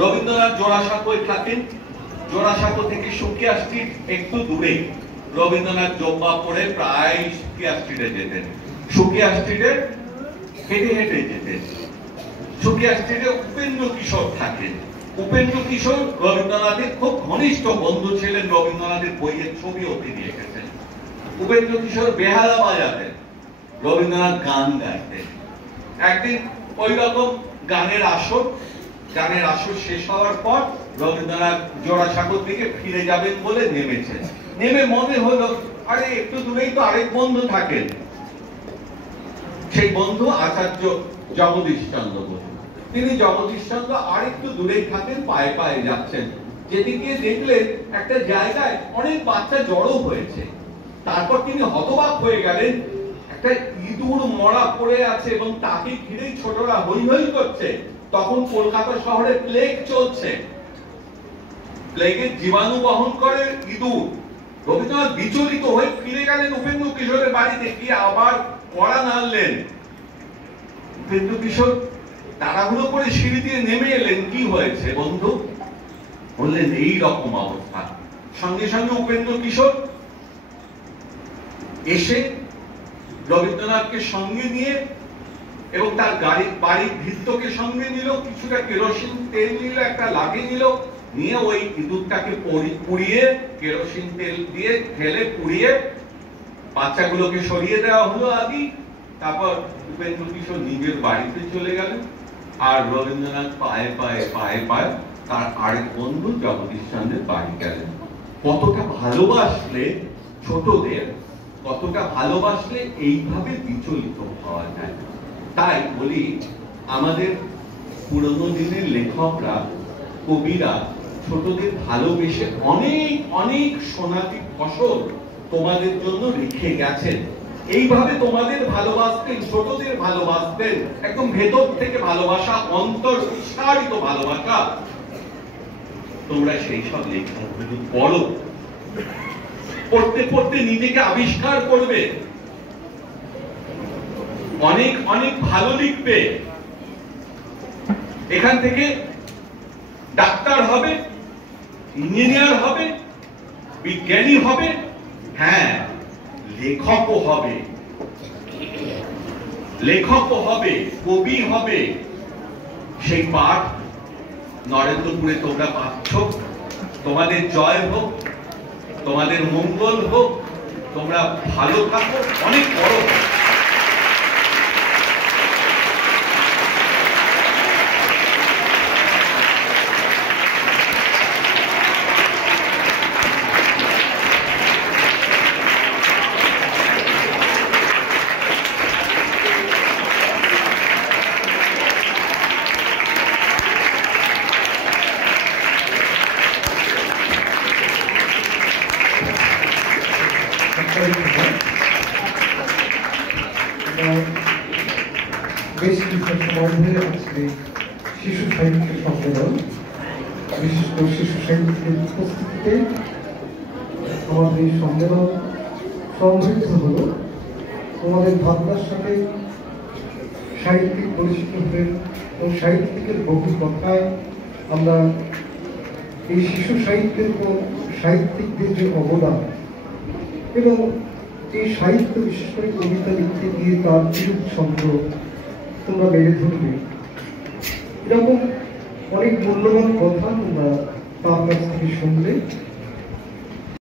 রবীন্দ্রনাথ জোড়াসাঁকোয় থাকেন। জোড়াসাঁকো থেকে সুকিয়া স্ট্রিট একটু দূরে। রবীন্দ্রনাথ জব্বা পরে প্রায় সুকিয়া স্ট্রিটে যেতেন। সুকিয়া স্ট্রিটে হেঁটে হেঁটে যেতেন। সুকিয়া স্ট্রিটে উপেন্দ্র কিশোর থাকেন। উপেন্দ্র কিশোর রবীন্দ্রনাথের খুব ঘনিষ্ঠ বন্ধু ছিলেন। রবীন্দ্রনাথের বইয়ের ছবিও তিনি এঁকেছেন। উপেন্দ্র কিশোর বেহালা বাজাতেন, রবীন্দ্রনাথ গান গাইতেন। একদিন ওই রকম গানের আসর শেষ হওয়ার পর রবীন্দ্রনাথ জোড়াসাঁকোর দিকে ফিরে যাবেন বলে নেমেছেন। নেমে মনে হলো, আরে একটু দূরেই তো আরেক বন্ধু থাকেন। সেই বন্ধু আচার্য জগদীশ চন্দ্র বসু। তিনি জগদীশ চন্দ্র আরেকটু দূরেই থাকেন, পায়ে পায়ে যাচ্ছেন। যেদিকে দেখলেন একটা জায়গায় অনেক বাচ্চা জড়ো হয়েছে। তারপর তিনি হতবাক হয়ে গেলেন, একটা ইঁদুর মরা পড়ে আছে এবং তাকে ঘিরেই ছোটরা হই হই করছে। তখন কলকাতা শহরে প্লেগ চলছে। প্লেগের জীবাণু বহন করে ইঁদুর। রবীন্দ্রনাথ বিচলিত হয়ে ফিরে গেলেন উপেন্দ্র কিশোরের বাড়িতে, গিয়ে আবার কড়া নাড়লেন। উপেন্দ্র কিশোর তাড়াহুড়ো করে সিঁড়ি দিয়ে নেমে এলেন। কি হয়েছে বন্ধু? বললেন এই রকম অবস্থা। সঙ্গে সঙ্গে উপেন্দ্র কিশোর এসে রবীন্দ্রনাথকে সঙ্গে নিয়ে এবং তার বাড়ির ভৃত্যকে সঙ্গে নিল, কিছুটা কেরোসিন তেল নিল, একটা লাঠি নিল, নিয়ে ওই ইঁদুরটাকে পুড়িয়ে কেরোসিন তেল দিয়ে ঢেলে পুড়িয়ে বাচ্চাগুলোকে সরিয়ে দেওয়া হলো আগে। তারপর উপেন্দ্র কিশোর নিজের বাড়িতে চলে গেলেন। আর রবীন্দ্রনাথ পায়ে পায়ে তার আরেক বন্ধু জগদীশ চন্দ্রের বাড়ি গেলেন। কতটা ভালোবাসলে ছোটদের, কতটা ভালোবাসলে এইভাবে বিচলিত হওয়া যায়। তাই বলি, আমাদের পুরনো দিনের লেখকরা, কবিরা ছোটদের ভালোবেসে অনেক অনেক সোনালী ফসল তোমাদের জন্য রেখে গেছেন। এইভাবে তোমাদের ভালোবাসতেন, ছোটদের ভালোবাসতেন, একদম ভেতর থেকে ভালোবাসা, অন্তর উৎসারিত ভালোবাসা। তোমরা সেই সব লেখাগুলো পড়ো, পড়তে পড়তে নিজেকে আবিষ্কার করবে, অনেক অনেক ভালো লিখবে। এখান থেকে ডাক্তার হবে, ইঞ্জিনিয়ার হবে, বিজ্ঞানী হবে, হ্যাঁ লেখকও হবে, কবি হবে। সেই পাঠ নরেন্দ্রপুরে তোমরা পাচ্ছ। তোমাদের জয় হোক, তোমাদের মঙ্গল হোক, তোমরা ভালো থাকো, অনেক বড় হোক। বেশ কিছু সময় ধরে আজকে শিশু সাহিত্য সম্মেলন, বিশেষ করে শিশু সাহিত্যের উপস্থিতিতে আমাদের এই সম্মেলন সমৃদ্ধ হল। তোমাদের ভাবনার সাথে সাহিত্যিক পরিচিত হয়ে এবং সাহিত্যিকের বহু কথায় আমরা এই শিশু সাহিত্যের উপর সাহিত্যিকদের যে অবদান এবং এই সাহিত্য, বিশেষ করে কবিতা লিখতে গিয়ে তার বিরূপ ছন্দ তোমরা মেরে ধরবে, এরকম অনেক মূল্যবান কথা তোমরা তার কাছ থেকে শুনলে।